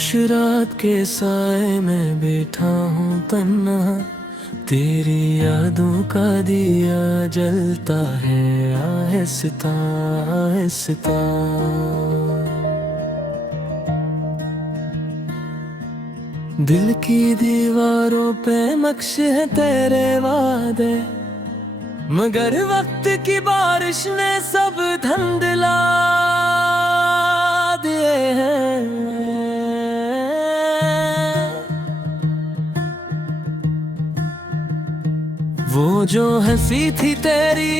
खामोश रात के साए में बैठा हूँ तन्हा, तेरी यादों का दिया जलता है आहिस्ता आहिस्ता। दिल की दीवारों पे नक्श है तेरे वादे, मगर वक्त की बारिश ने सब धुंधला दिए हैं। वो जो हंसी थी तेरी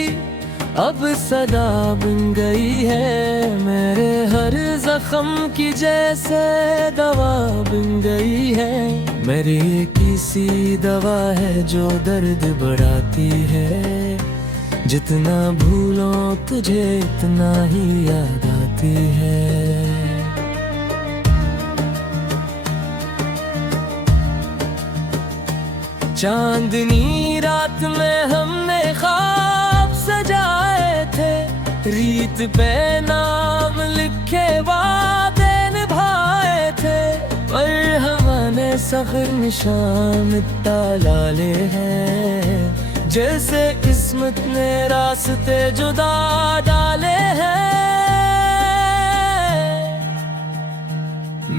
अब सदा बन गई है, मेरे हर जख्म की जैसे दवा बन गई है। मेरी किसी दवा है जो दर्द बढ़ाती है, जितना भूलो तुझे इतना ही याद आती है। चांदनी रात में हमने ख्वाब सजाए थे, रीत पे नाम लिखे वादे निभाए थे, पर हमने सफर निशान मिटा डाले हैं, जैसे किस्मत ने रास्ते जुदा डाले हैं।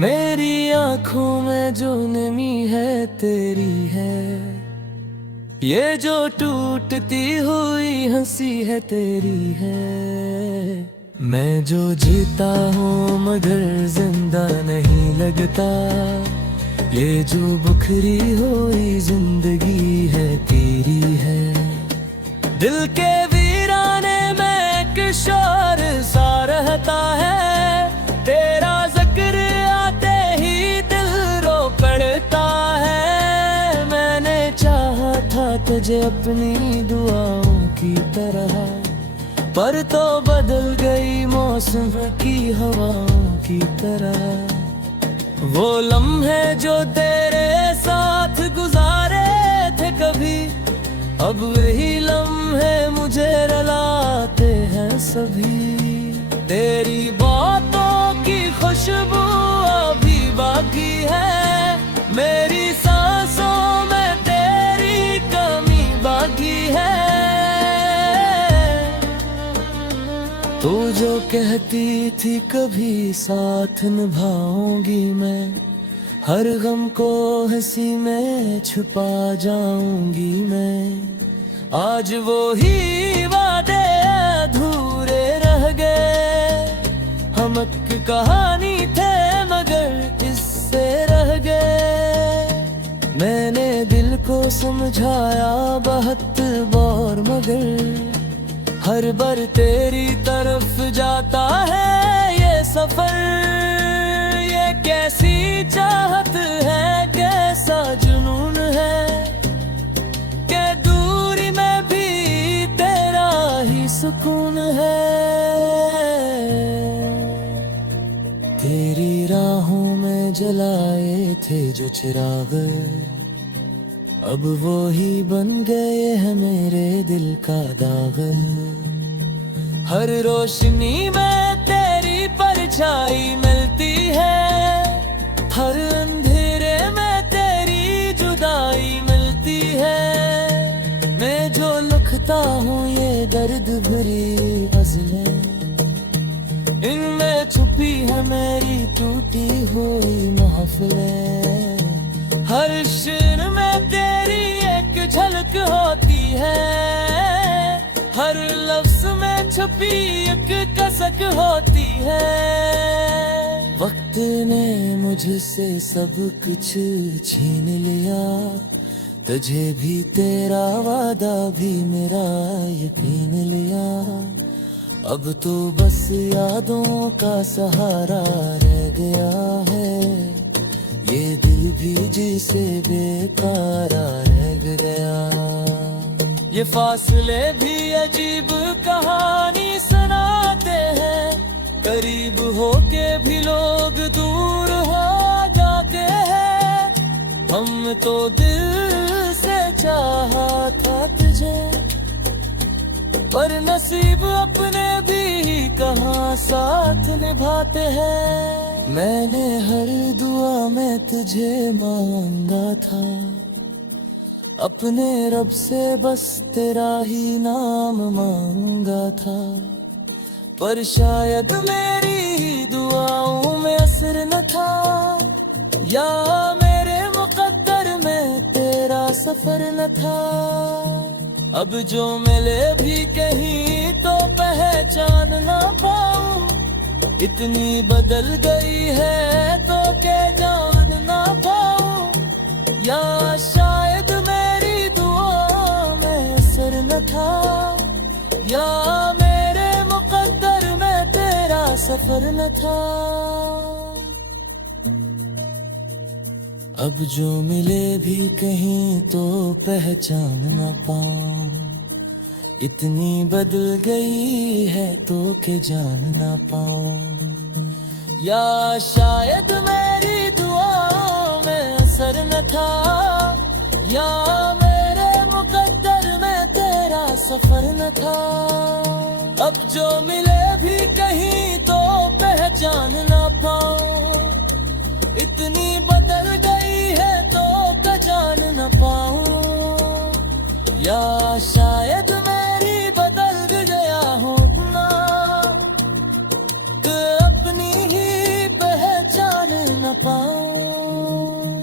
मेरी आंखों में जो नमी है तेरी है, ये जो टूटती हुई हंसी है तेरी है। मैं जो जीता हूँ मगर जिंदा नहीं लगता, ये जो बुखरी हुई जिंदगी है तेरी है। दिल के वीराने में किशोर सा रहता है, तेरा जिक्र आते ही दिल रो पड़ता है। मैंने चाहा था तुझे अपनी दुआओं की तरह, पर तो बदल गई मौसम की हवाओं की तरह। वो लम्हे जो तेरे साथ गुजारे थे कभी, अब वही लम्हे मुझे रुलाते हैं सभी। तेरी बातों की खुशबू अभी बाकी है, मेरी सांसों में तेरी कमी बाकी है। तू जो कहती थी कभी साथ निभाऊंगी मैं, हर गम को हंसी में छुपा जाऊंगी मैं। आज वो ही वादे अधूरे रह गए, हम की कहानी थे मगर इससे रह गए। मैंने दिल को समझाया बहुत बार मगर हर बार तेरी तरफ जाता है ये सफर। ये कैसी चाहत है, कैसा जुनून है, के दूरी में भी तेरा ही सुकून है। तेरी राहों में जलाए थे जो चिराग, अब वो ही बन गए हैं मेरे दिल का दाग। हर रोशनी में तेरी परछाई मिलती है, हर अंधेरे में तेरी जुदाई मिलती है। मैं जो लिखता हूँ ये दर्द भरी गज़लें, इनमें छुपी है मेरी टूटी हुई महफिलें। हर शेर में तेरी एक झलक होती है, हर लफ्ज में छुपी एक कसक होती है। वक्त ने मुझसे सब कुछ छीन लिया, तुझे भी तेरा वादा भी मेरा यकीन लिया। अब तो बस यादों का सहारा रह गया है, ये दिल भी जिसे बेकारा रह गया। ये फासले भी अजीब कहानी सुनाते हैं, करीब होके भी लोग दूर हो जाते हैं। हम तो दिल से चाहा था तुझे, पर नसीब अपने भी कहाँ साथ निभाते हैं। मैंने हर दुआ में तुझे मांगा था, अपने रब से बस तेरा ही नाम मांगा था। पर शायद मेरी ही दुआओं में असर न था, या मेरे मुकद्दर में तेरा सफर न था। अब जो मिले भी कहीं तो पहचान ना पाऊं, इतनी बदल गई है तो के जान ना पाऊं। या शायद मेरी दुआ में असर न था, या मेरे मुकद्दर में तेरा सफर न था। अब जो मिले भी कहीं तो पहचान न पाऊं, इतनी बदल गई है तो के जान ना पाऊं। या शायद मेरी दुआ में असर न था, या मेरे मुकद्दर में तेरा सफर न था। अब जो मिले भी कहीं तो पहचान ना पाऊं, इतनी बदल गई है तो के जान न पाऊं। या शायद मेरी बदल गया हूँ ना, तो अपनी ही पहचान न पाऊं।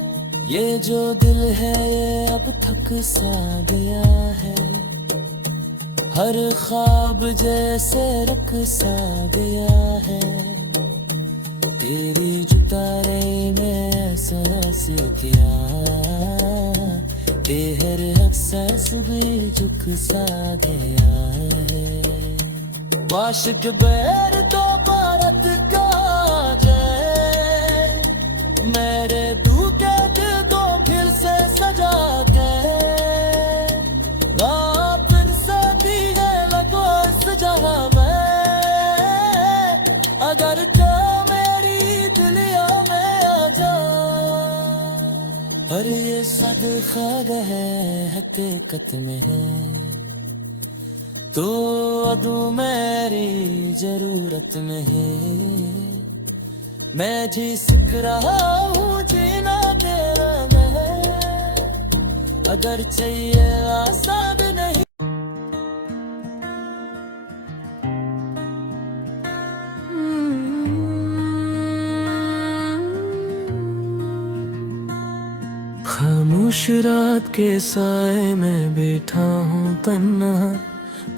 ये जो दिल है ये अब थक सा गया है, हर ख्वाब जैसे रुक सा गया है। तेरी जुतारे में एहसास किया, हर अफसास भी झुक सा गया है। वाशिक बैर तो भारत का जय, मेरे दूके दिल को फिर से सजा के। वापन से दीने लगो सजा में, अगर तो मेरी दुनिया में आ जा। और ये सदका है हकीकत में है, तो अदू मेरी जरूरत में है। मैं जी सीख रहा हूँ जीना तेरा है, अगर चाहिए आसान नहीं। खामोश रात के साए में बैठा हूँ तन्हा,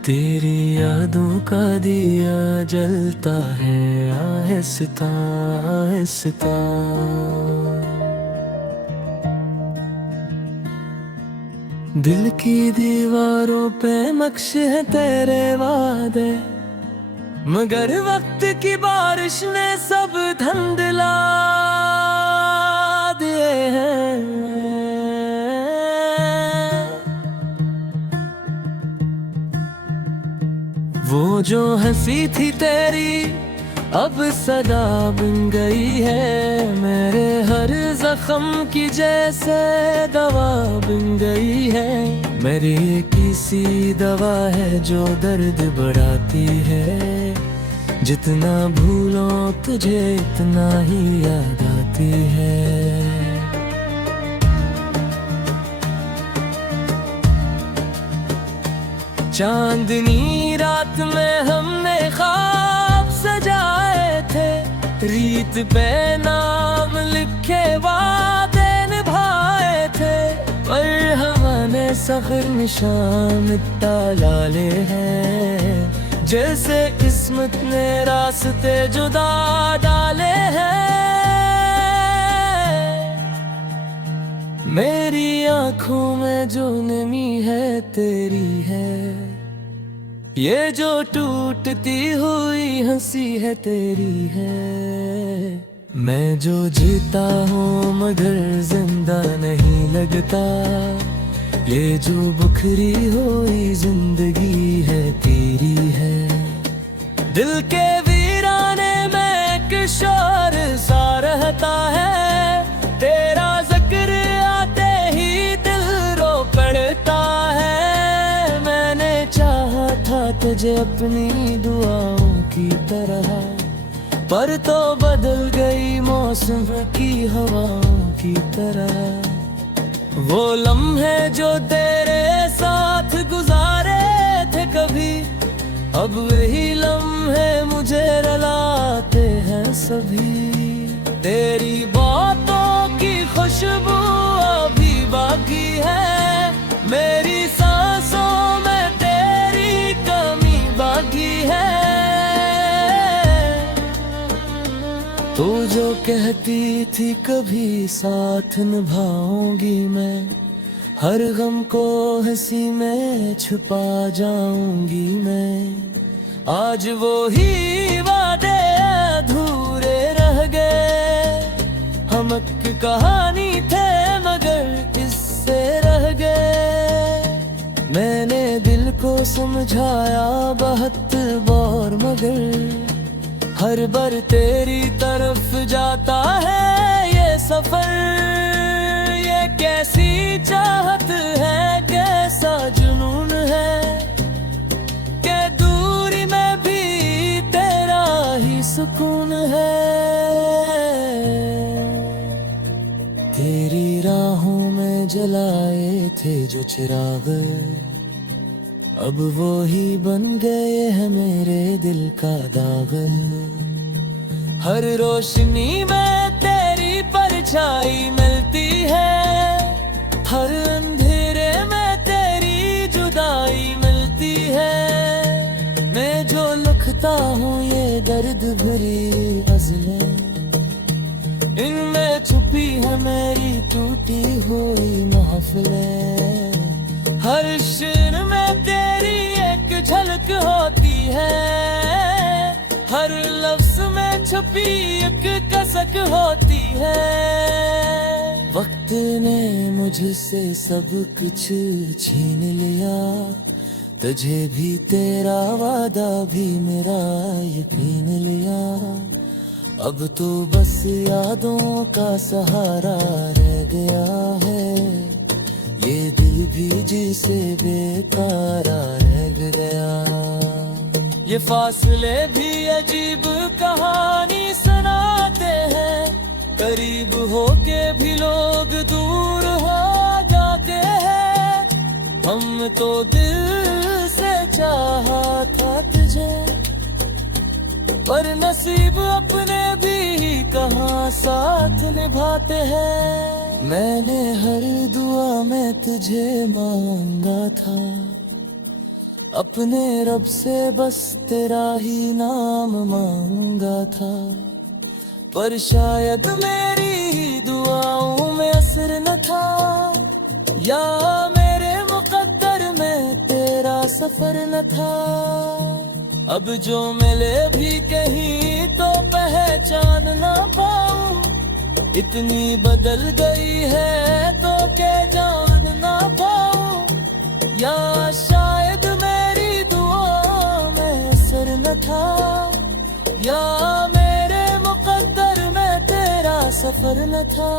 तेरी यादों का दिया जलता है आहिस्ता आहिस्ता। दिल की दीवारों पे नक्श है तेरे वादे, मगर वक्त की बारिश ने सब धुंधला दिए हैं। वो जो हंसी थी तेरी अब सदा बन गई है, मेरे हर जख्म की जैसे दवा बन गई है। मेरी किसी दवा है जो दर्द बढ़ाती है, जितना भूलो तुझे इतना ही याद आती है। चांदनी रात में हमने ख्वाब सजाए थे, रीत पे नाम लिखे वादे निभाए थे। पर हमने सफर निशान डाले हैं, जैसे किस्मत ने रास्ते जुदा डाले हैं। मेरी आंखों में जो नमी है तेरी है, ये जो टूटती हुई हंसी है तेरी है। मैं जो जीता हूँ मगर जिंदा नहीं लगता, ये जो बुखरी हुई जिंदगी है तेरी है। दिल के वीराने में किशोर सा रहता है, तेरा जिक्र आते ही दिल रो पड़ता है। मैंने चाहा था तुझे अपनी दुआओं की तरह, पर तो बदल गई मौसम की हवाओं की तरह। वो लम्हे जो तेरे साथ गुजारे थे कभी, अब वही लम्हे मुझे रुलाते हैं सभी। तेरी बातों की खुशबू अभी बाकी है, मेरी सांसों में तेरी कमी बाकी है। तू जो कहती थी कभी साथ निभाऊंगी मैं, हर गम को हंसी में छुपा जाऊंगी मैं। आज वो ही वादे अधूरे रह गए, हम एक कहानी थे मगर इससे रह गए। मैंने दिल को समझाया बहुत बार मगर हर बार तेरी तरफ जाता है ये सफर। ये कैसी चाहत है, कैसा जुनून है कि दूरी में भी तेरा ही सुकून है। तेरी राहों में जलाए थे जो चिराग, अब वो ही बन गए हैं मेरे दिल का दाग। हर रोशनी में तेरी परछाई मिलती है, हर अंधेरे में तेरी जुदाई मिलती है। मैं जो लिखता हूँ ये दर्द भरी गज़लें, इनमें छुपी है मेरी टूटी हुई महफिलें। हर शेर में तेरी एक झलक होती है, हर लफ्ज में छुपी एक कसक होती है। वक्त ने मुझसे सब कुछ छीन लिया, तुझे भी तेरा वादा भी मेरा यकीन लिया। अब तो बस यादों का सहारा रह गया है, ये दिल भी जिसे बेकारा रह गया। ये फासले भी अजीब कहानी सुनाते हैं, करीब होके भी लोग दूर हो जाते हैं। हम तो दिल से चाहा था तुझे, पर नसीब अपने भी कहाँ साथ निभाते हैं। मैंने हर दुआ में तुझे मांगा था, अपने रब से बस तेरा ही नाम मांगा था। पर शायद मेरी ही दुआओं में असर न था, या मेरे मुकद्दर में तेरा सफर न था। अब जो मिले भी कहीं तो पहचान ना पाऊं, इतनी बदल गई है तो क्या जान ना पाऊं। या शायद मेरी दुआ में असर न था, या मेरे मुकद्दर में तेरा सफर न था।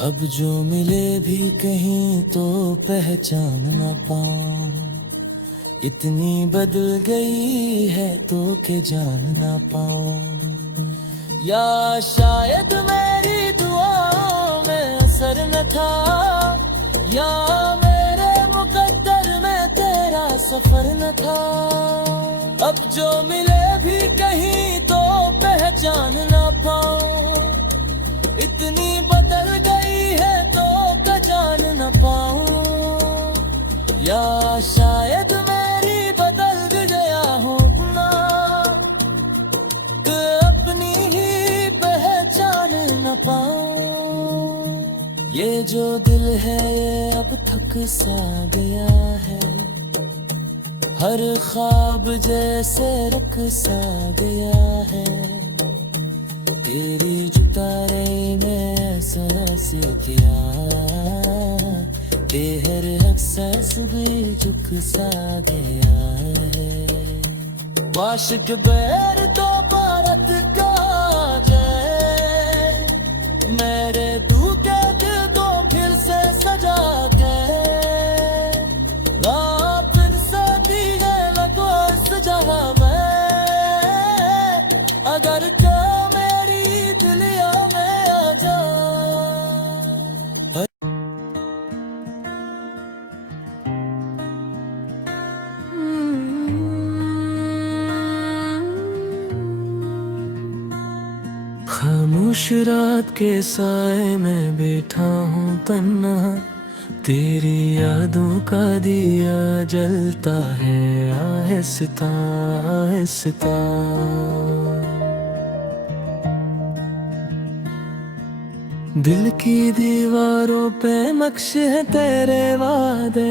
अब जो मिले भी कहीं तो पहचान न पाऊं, इतनी बदल गई है तो के जान ना पाऊं। या शायद मेरी दुआ में असर न था, या मेरे मुकद्दर में तेरा सफर न था। अब जो मिले भी कहीं तो पहचान ना पाऊं, इतनी बदल गई है तो का जान न पाऊं। या शायद मेरी बदल गया हूँ ना, कि अपनी ही पहचान न पाऊं। ये जो दिल है ये अब थक सा गया है, हर ख्वाब जैसे रुक सा गया है। तेरी जुतारे में एहसास किया, हर एहसास भी झुक सा गया है। वाशिक बैर तो भारत का जय, मेरे तू के दिल को फिर से सजा के। रात से दी है लगो सजा रात के साए में बैठा हूँ तन्हा, तेरी यादों का दिया जलता है आहिस्ता आहिस्ता। दिल की दीवारों पे नक्श है तेरे वादे,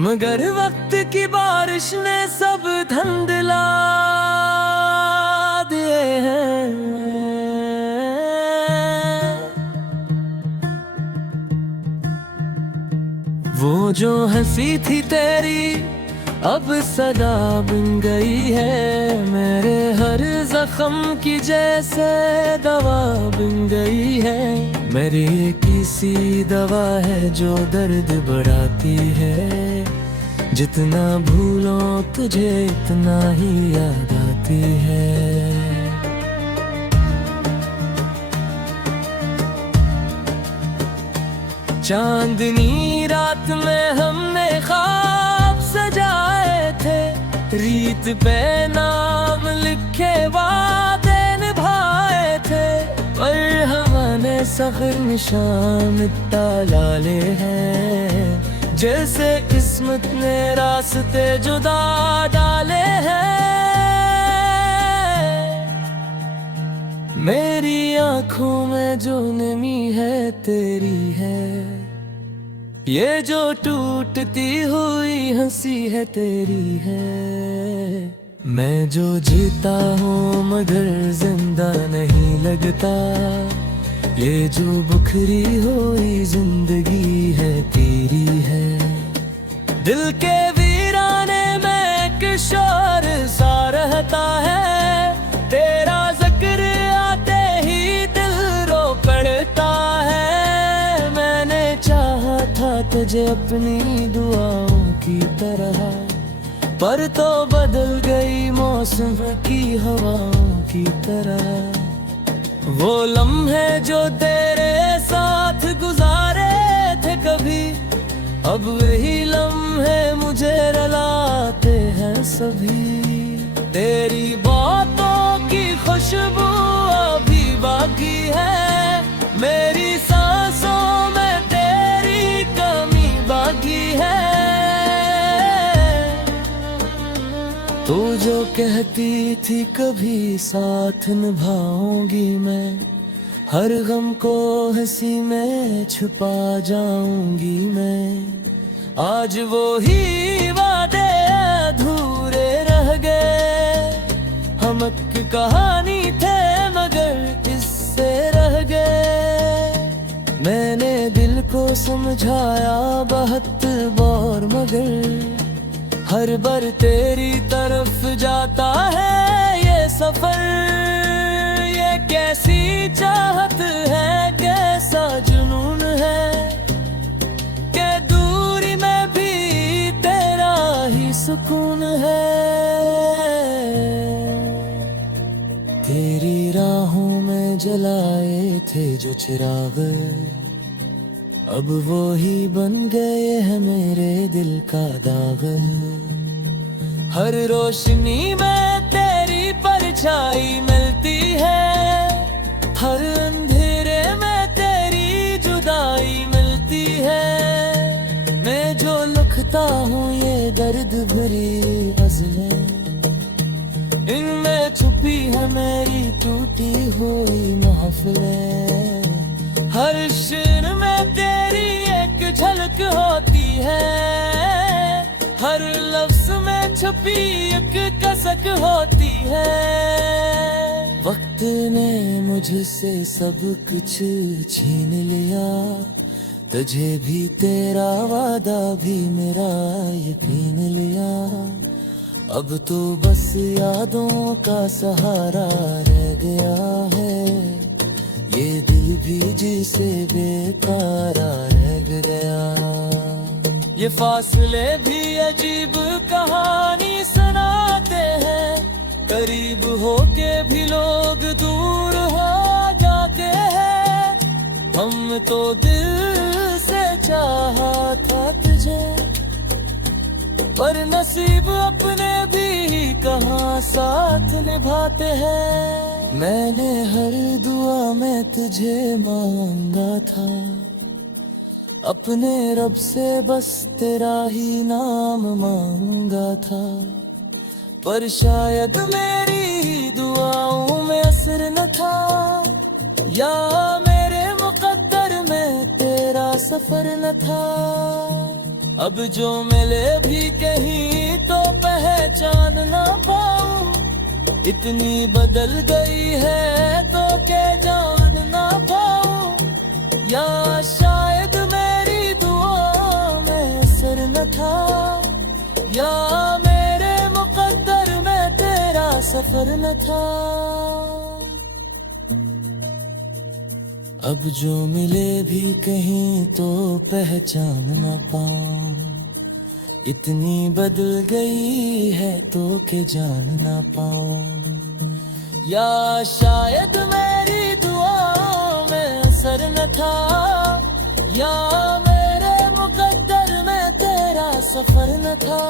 मगर वक्त की बारिश ने सब धुंधला दिए हैं। वो जो हंसी थी तेरी अब सदा बन गई है, मेरे हर जख्म की जैसे दवा बन गई है। मेरी किसी दवा है जो दर्द बढ़ाती है, जितना भूलो तुझे इतना ही याद आती है। चांदनी रात में हमने ख्वाब सजाए थे, रीत पे नाम लिखे वादे निभाए थे, पर हमने सफर निशान डाले हैं, जैसे किस्मत ने रास्ते जुदा डाले हैं। मेरी आंखों में जो नमी है तेरी है, ये जो टूटती हुई हंसी है तेरी है। मैं जो जीता हूँ मगर जिंदा नहीं लगता, ये जो बुखरी हुई जिंदगी है तेरी है। दिल के वीराने में एक शोर सा रहता है, तेरा जिक्र आते ही दिल रो पड़ता है। मैंने चाहा था तुझे अपनी दुआओं की तरह, पर तो बदल गई मौसम की हवाओं की तरह। वो लम्हे जो तेरे साथ गुजारे थे कभी, अब वही लम्हे मुझे रुलाते हैं सभी। तेरी बातों की खुशबू अभी बाकी है, मेरी सांसों में तेरी कमी बाकी है। तू जो कहती थी कभी साथ निभाऊंगी मैं, हर गम को हंसी में छुपा जाऊंगी मैं। आज वो ही वादे अधूरे रह गए, हम की कहानी थे मगर इससे रह गए। मैंने दिल को समझाया बहुत बार मगर हर बार तेरी तरफ जाता है ये सफर। ये कैसी चाहत है, कैसा जुनून है, के दूरी में भी तेरा ही सुकून है। तेरी राहों में जलाए थे जो चिराग, अब वो ही बन गए हैं मेरे दिल का दाग। हर रोशनी में तेरी परछाई मिलती है, हर अंधेरे में तेरी जुदाई मिलती है। मैं जो लिखता हूँ ये दर्द भरी गज़लें, इनमें छुपी है मेरी टूटी हुई महफिलें। हर शेर में तेरी एक झलक होती है, हर लफ्ज में छुपी एक कसक होती है। वक्त ने मुझसे सब कुछ छीन लिया, तुझे भी तेरा वादा भी मेरा यकीन लिया। अब तो बस यादों का सहारा रह गया है, ये दिल भी जिसे बेकारा रह गया। ये फासले भी अजीब कहानी सुनाते हैं, करीब होके भी लोग दूर हो जाते हैं। हम तो दिल से चाहा था तुझे, पर नसीब अपने भी कहाँ साथ निभाते हैं। मैंने हर दुआ में तुझे मांगा था, अपने रब से बस तेरा ही नाम मांगा था। पर शायद मेरी दुआओं में असर न था, या मेरे मुकद्दर में तेरा सफर न था। अब जो मिले भी कहीं तो पहचान ना पाऊं, इतनी बदल गई है तो के जान ना पाऊं। या शायद मेरी दुआ में असर न था, या मेरे मुकद्दर में तेरा सफर न था। अब जो मिले भी कहीं तो पहचान न पाऊं, इतनी बदल गई है तो के जान ना पाऊं। या शायद मेरी दुआओं में असर न था, या मेरे मुकद्दर में तेरा सफर न था।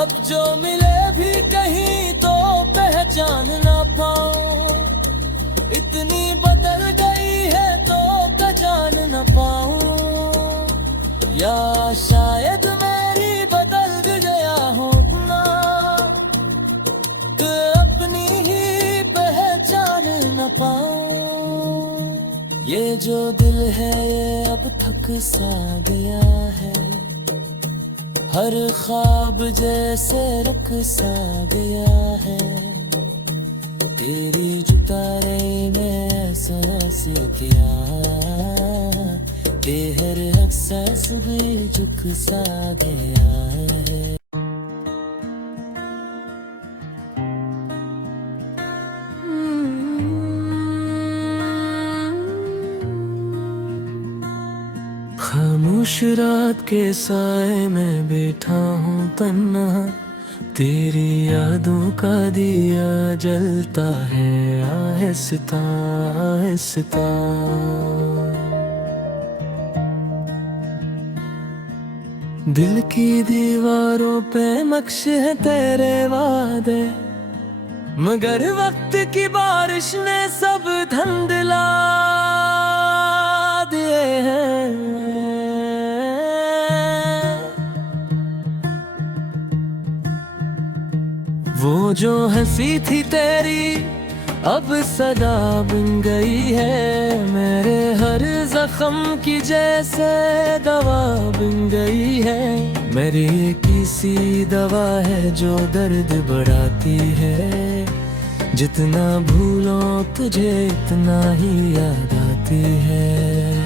अब जो मिले भी कहीं तो पहचान ना पाऊं, इतनी बदल गई है तो के जान न पाऊं। या शायद मेरी बदल गया हूँ ना, कि अपनी ही पहचान न पाऊं। ये जो दिल है ये अब थक सा गया है, हर ख्वाब जैसे रुक सा गया है। तेरी जुतारे में एहसास किया, हर एहसास भी झुक सा गया है। खामोश रात के साए में बैठा हूँ तन्हा, तेरी यादों का दिया जलता है आहिस्ता आहिस्ता। दिल की दीवारों पे नक्श है तेरे वादे, मगर वक्त की बारिश ने सब धुंधला दिए हैं। वो जो हंसी थी तेरी अब सदा बन गई है, मेरे हर जख्म की जैसे दवा बन गई है। मेरी किसी दवा है जो दर्द बढ़ाती है, जितना भूलो तुझे इतना ही याद आती है।